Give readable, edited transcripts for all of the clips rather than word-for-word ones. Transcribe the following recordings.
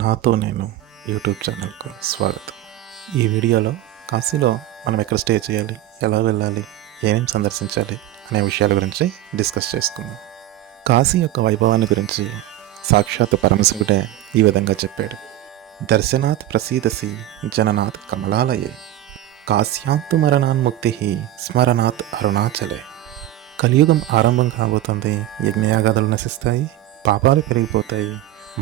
నాతో నేను యూట్యూబ్ ఛానల్కు స్వాగతం. ఈ వీడియోలో కాశీలో మనం ఎక్కడ స్టే చేయాలి, ఎలా వెళ్ళాలి, ఏమేమి సందర్శించాలి అనే విషయాల గురించి డిస్కస్ చేసుకుందాం. కాశీ యొక్క వైభవాన్ని గురించి సాక్షాత్ పరమశివుడే ఈ విధంగా చెప్పాడు. దర్శనాత్ ప్రసీదసి జననాత్ కమలాలయే, కాశ్యాంతు మరణాన్ముక్తి స్మరణాత్ అరుణాచలే. కలియుగం ఆరంభం కాబోతుంది. యజ్ఞయాగాదులు నశిస్తాయి, పాపాలు పెరిగిపోతాయి,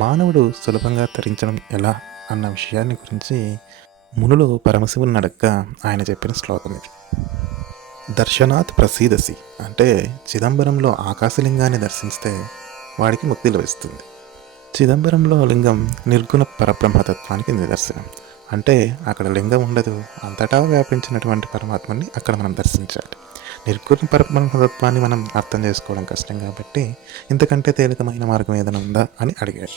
మానవుడు సులభంగా తరించడం ఎలా అన్న విషయాన్ని గురించి మునులు పరమశివుని అడగ్గా ఆయన చెప్పిన శ్లోకం ఇది. దర్శనాత్ ప్రసీదసి అంటే చిదంబరంలో ఆకాశలింగాన్ని దర్శిస్తే వాడికి ముక్తి లభిస్తుంది. చిదంబరంలో లింగం నిర్గుణ పరబ్రహ్మతత్వానికి నిదర్శనం. అంటే అక్కడ లింగం ఉండదు, అంతటా వ్యాపించినటువంటి పరమాత్మని అక్కడ మనం దర్శించాలి. నిర్గుణ పరబ్రహ్మతత్వాన్ని మనం అర్థం చేసుకోవడం కష్టం కాబట్టి ఇంతకంటే తేలికమైన మార్గం ఏదైనా ఉందా అని అడిగారు.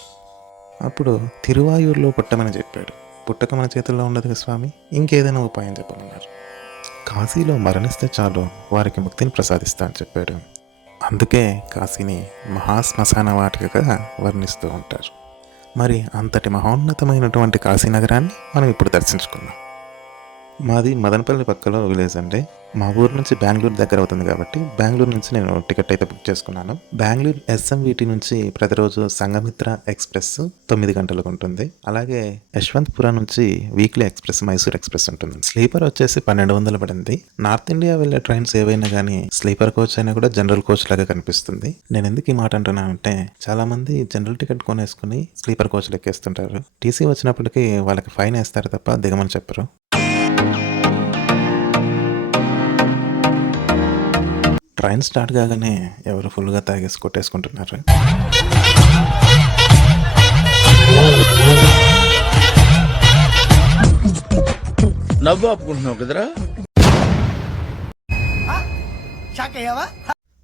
అప్పుడు తిరువాయూరులో పుట్టమని చెప్పాడు. పుట్టక మన చేతుల్లో ఉండదు స్వామి, ఇంకేదైనా ఉపాయం చెప్పమన్నారు. కాశీలో మరణిస్తే చాలు వారికి ముక్తిని ప్రసాదిస్తా అని చెప్పాడు. అందుకే కాశీని మహాశ్మశాన వాటికగా వర్ణిస్తూ ఉంటారు. మరి అంతటి మహోన్నతమైనటువంటి కాశీనగరాన్ని మనం ఇప్పుడు దర్శించుకుందాం. మాది మదనపల్లి పక్కలో విలేజ్ అండి. మా ఊరు నుంచి బెంగళూరు దగ్గర అవుతుంది కాబట్టి బెంగళూరు నుంచి నేను టికెట్ అయితే బుక్ చేసుకున్నాను. బెంగళూరు SMVT నుంచి ప్రతిరోజు సంఘమిత్ర ఎక్స్ప్రెస్ 9 గంటలకు ఉంటుంది. అలాగే యశ్వంత్పురం నుంచి వీక్లీ ఎక్స్ప్రెస్ మైసూర్ ఎక్స్ప్రెస్ ఉంటుంది. స్లీపర్ వచ్చేసి 1200 పడింది. నార్త్ ఇండియా వెళ్ళే ట్రైన్స్ ఏవైనా కానీ స్లీపర్ కోచ్ అయినా కూడా జనరల్ కోచ్ లాగా కనిపిస్తుంది. నేను ఎందుకు ఈ మాట అంటున్నానంటే చాలా మంది జనరల్ టికెట్ కొనేసుకుని స్లీపర్ కోచ్లు ఎక్కేస్తుంటారు. టీసీ వచ్చినప్పటికీ వాళ్ళకి ఫైన్ వేస్తారు తప్ప దిగమని చెప్పరు. ట్రైన్ స్టార్ట్ కాగానే ఎవరు ఫుల్గా తాగేసి కొట్టేసుకుంటున్నారు. నవ్వు ఆపుకుంటున్నావు కదరా.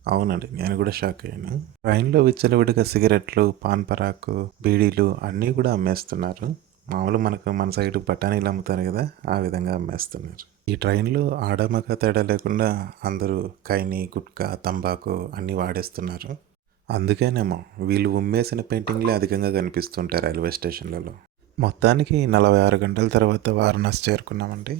అవునండి, నేను కూడా షాక్ అయ్యాను. ట్రైన్లో విచ్చలవిడిగా సిగరెట్లు, పాన్ పరాకు, బీడీలు అన్నీ కూడా అమ్మేస్తున్నారు. మామూలు మన సైడ్ బఠానీలు అమ్ముతారు కదా, ఆ విధంగా అమ్మేస్తున్నారు. ఈ ట్రైన్లో ఆడమగ తేడా లేకుండా అందరూ కైని, గుట్కా, తంబాకు అన్నీ వాడేస్తున్నారు. అందుకేనేమో వీళ్ళు ఉమ్మేసిన పెయింటింగ్లే అధికంగా కనిపిస్తుంటాయి రైల్వే స్టేషన్లలో. మొత్తానికి 46 గంటల తర్వాత వారణాసి చేరుకున్నామండి.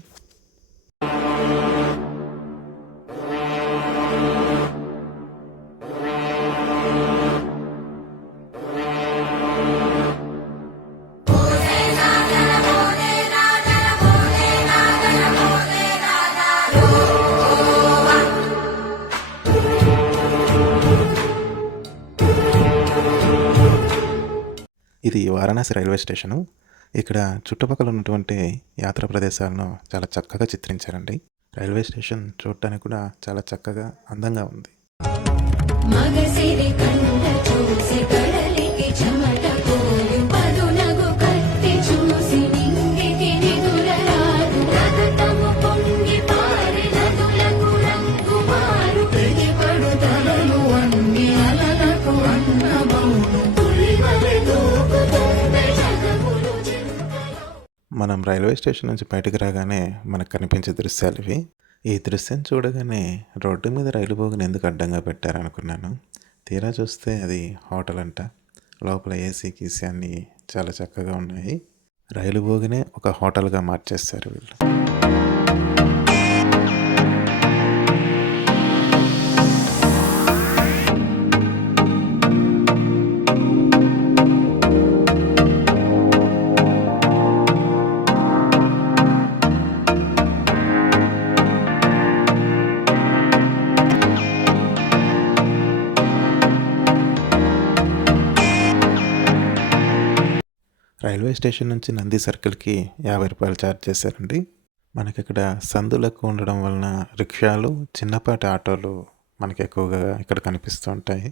ఇది వారణాసి రైల్వే స్టేషను. ఇక్కడ చుట్టుపక్కల ఉన్నటువంటి యాత్రా ప్రదేశాలను చాలా చక్కగా చిత్రించారండి. రైల్వే స్టేషన్ చూడటానికి కూడా చాలా చక్కగా అందంగా ఉంది. మనం రైల్వే స్టేషన్ నుంచి బయటకు రాగానే మనకు కనిపించే దృశ్యాలు ఇవి. ఈ దృశ్యం చూడగానే రోడ్డు మీద రైలు బోగిని ఎందుకు అడ్డంగా పెట్టారనుకున్నాను. తీరా చూస్తే అది హోటల్ అంట. లోపల ఏసీ గీసీ అన్నీ చాలా చక్కగా ఉన్నాయి. రైలు బోగినే ఒక హోటల్గా మార్చేస్తారు వీళ్ళు. రైల్వే స్టేషన్ నుంచి నంది సర్కిల్కి 50 రూపాయలు ఛార్జ్ చేశారండి. మనకి ఇక్కడ సందులు ఎక్కువ ఉండడం వలన రిక్షాలు, చిన్నపాటి ఆటోలు మనకి ఎక్కువగా ఇక్కడ కనిపిస్తూ ఉంటాయి.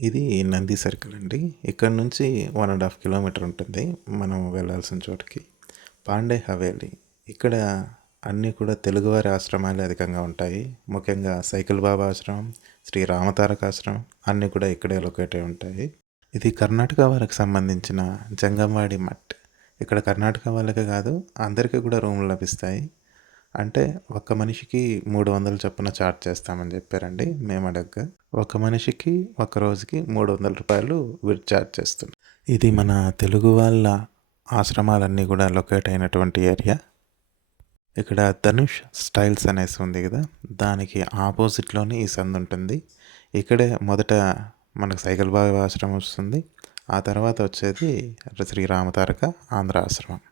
ఇది నంది సర్కిల్ అండి. ఇక్కడ నుంచి 1.5 కిలోమీటర్ ఉంటుంది మనం వెళ్ళాల్సిన చోటుకి. పాండే హవేలీ, ఇక్కడ అన్నీ కూడా తెలుగువారి ఆశ్రమాలే అధికంగా ఉంటాయి. ముఖ్యంగా సైకిల్ బాబా ఆశ్రమం, శ్రీ రామతారక ఆశ్రమం అన్నీ కూడా ఇక్కడే లొకేట్ అయి ఉంటాయి. ఇది కర్ణాటక వారికి సంబంధించిన జంగంవాడి మఠ్. ఇక్కడ కర్ణాటక వాళ్ళకే కాదు అందరికీ కూడా రూములు లభిస్తాయి. అంటే ఒక్క మనిషికి 300 చొప్పున ఛార్జ్ చేస్తామని చెప్పారండి. మేము అడగ్గా ఒక మనిషికి ఒక రోజుకి 300 రూపాయలు వీరు ఛార్జ్ చేస్తున్నాం. ఇది మన తెలుగు వాళ్ళ ఆశ్రమాలన్నీ కూడా లొకేట్ అయినటువంటి ఏరియా. ఇక్కడ ధనుష్ స్టైల్స్ అనేసి ఉంది కదా, దానికి ఆపోజిట్లోనే ఈ సందు ఉంటుంది. ఇక్కడే మొదట మనకు సైకిల్ బాబా ఆశ్రమం వస్తుంది. ఆ తర్వాత వచ్చేది శ్రీ రామతారక ఆంధ్ర ఆశ్రమం.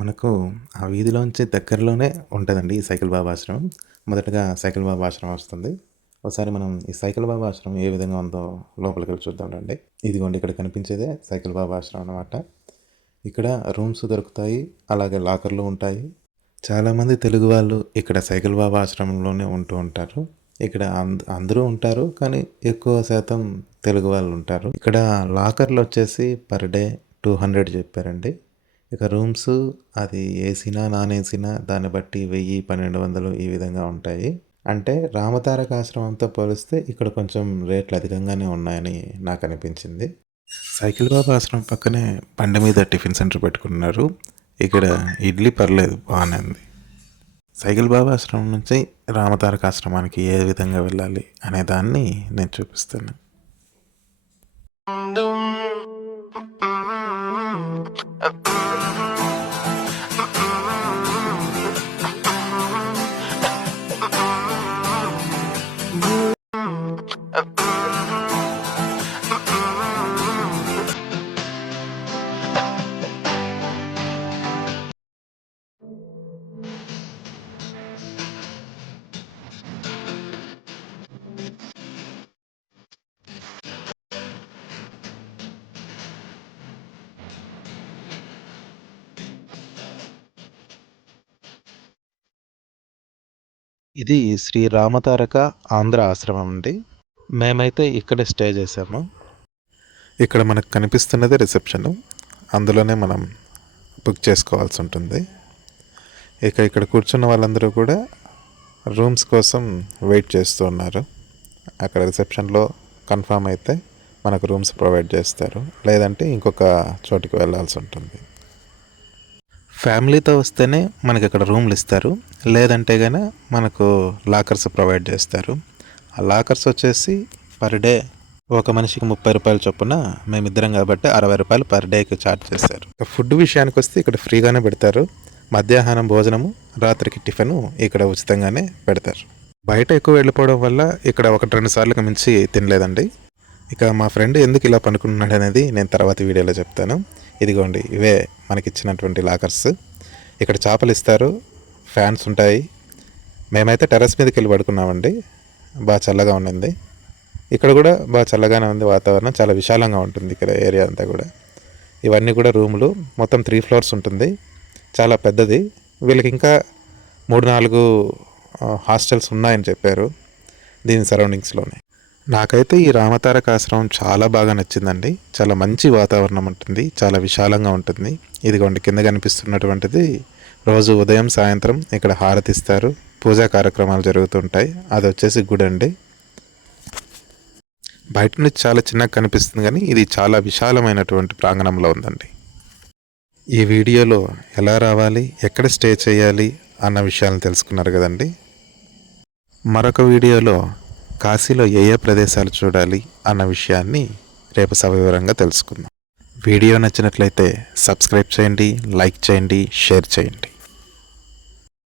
మనకు ఆ వీధిలోంచి దగ్గరలోనే ఉంటుందండి ఈ సైకిల్ బాబా ఆశ్రమం. మొదటగా సైకిల్ బాబా ఆశ్రమం వస్తుంది. ఒకసారి మనం ఈ సైకిల్ బాబా ఆశ్రమం ఏ విధంగా ఉందో లోపలికి వెళ్ళి చూద్దాం రండి. ఇదిగోండి, ఇక్కడ కనిపించేదే సైకిల్ బాబా ఆశ్రమం అన్నమాట. ఇక్కడ రూమ్స్ దొరుకుతాయి, అలాగే లాకర్లు ఉంటాయి. చాలామంది తెలుగు వాళ్ళు ఇక్కడ సైకిల్ బాబా ఆశ్రమంలోనే ఉంటూ ఉంటారు. ఇక్కడ అందరూ ఉంటారు, కానీ ఎక్కువ శాతం తెలుగు వాళ్ళు ఉంటారు. ఇక్కడ లాకర్లు వచ్చేసి పర్ డే 200 చెప్పారండి. ఇక రూమ్స్ అది ఏసీనా నాన్ ఏసీనా దాన్ని బట్టి 1000-1200 ఈ విధంగా ఉంటాయి. అంటే రామతారక ఆశ్రమంతో పోలిస్తే ఇక్కడ కొంచెం రేట్లు అధికంగానే ఉన్నాయని నాకు అనిపించింది. సైకిల్ బాబా ఆశ్రమం పక్కనే బండి మీద టిఫిన్ సెంటర్ పెట్టుకున్నారు. ఇక్కడ ఇడ్లీ పర్లేదు, బాగానే ఉంది. సైకిల్ బాబా ఆశ్రమం నుంచి రామతారక ఆశ్రమానికి ఏ విధంగా వెళ్ళాలి అనే దాన్ని నేను చూపిస్తాను. ఇది శ్రీ రామతారక ఆంధ్ర ఆశ్రమం అండి. మేమైతే ఇక్కడే స్టే చేసాము. ఇక్కడ మనకు కనిపిస్తున్నది రిసెప్షను, అందులోనే మనం బుక్ చేసుకోవాల్సి ఉంటుంది. ఇక్కడ కూర్చున్న వాళ్ళందరూ కూడా రూమ్స్ కోసం వెయిట్ చేస్తూ ఉన్నారు. అక్కడ రిసెప్షన్లో కన్ఫామ్ అయితే మనకు రూమ్స్ ప్రొవైడ్ చేస్తారు, లేదంటే ఇంకొక చోటికి వెళ్ళాల్సి ఉంటుంది. ఫ్యామిలీతో వస్తేనే మనకి ఇక్కడ రూమ్లు ఇస్తారు, లేదంటే కానీ మనకు లాకర్స్ ప్రొవైడ్ చేస్తారు. ఆ లాకర్స్ వచ్చేసి పర్ డే ఒక మనిషికి 30 రూపాయల చొప్పున, మేమిద్దరం కాబట్టి 60 రూపాయలు పర్ డేకి ఛార్జ్ చేస్తారు. ఫుడ్ విషయానికి వస్తే ఇక్కడ ఫ్రీగానే పెడతారు. మధ్యాహ్నం భోజనము, రాత్రికి టిఫిను ఇక్కడ ఉచితంగానే పెడతారు. బయట ఎక్కువ వెళ్ళిపోవడం వల్ల ఇక్కడ 1-2 సార్లకు మించి తినలేదండి. ఇక మా ఫ్రెండ్ ఎందుకు ఇలా పనుకున్నాడు అనేది నేను తర్వాత వీడియోలో చెప్తాను. ఇదిగోండి, ఇవే మనకిచ్చినటువంటి లాకర్స్. ఇక్కడ చేపలు ఇస్తారు, ఫ్యాన్స్ ఉంటాయి. మేమైతే టెర్రస్ మీదకి వెళ్ళి పడుకున్నామండి. బాగా చల్లగా ఉన్నది. ఇక్కడ కూడా బాగా చల్లగానే ఉంది, వాతావరణం చాలా విశాలంగా ఉంటుంది ఇక్కడ ఏరియా అంతా కూడా. ఇవన్నీ కూడా రూములు, మొత్తం 3 ఫ్లోర్స్ ఉంటుంది, చాలా పెద్దది. వీళ్ళకి ఇంకా 3-4 హాస్టల్స్ ఉన్నాయని చెప్పారు దీని సరౌండింగ్స్లోనే. నాకైతే ఈ రామతారక ఆశ్రమం చాలా బాగా నచ్చిందండి. చాలా మంచి వాతావరణం ఉంటుంది, చాలా విశాలంగా ఉంటుంది. ఇదిగోండి, కింద కనిపిస్తున్నటువంటిది రోజు ఉదయం సాయంత్రం ఇక్కడ హారతిస్తారు, పూజా కార్యక్రమాలు జరుగుతుంటాయి. అది వచ్చేసి గుడి అండి. బయట నుంచి చాలా చిన్నగా కనిపిస్తుంది, కానీ ఇది చాలా విశాలమైనటువంటి ప్రాంగణంలో ఉందండి. ఈ వీడియోలో ఎలా రావాలి, ఎక్కడ స్టే చేయాలి అన్న విషయాలను తెలుసుకున్నారు కదండి. మరొక వీడియోలో కాశీలో ఏ ప్రదేశాలు చూడాలి అన్న విషయాన్ని రేపు సవివరంగా తెలుసుకుందాం. వీడియో నచ్చినట్లయితే సబ్స్క్రైబ్ చేయండి, లైక్ చేయండి, షేర్ చేయండి.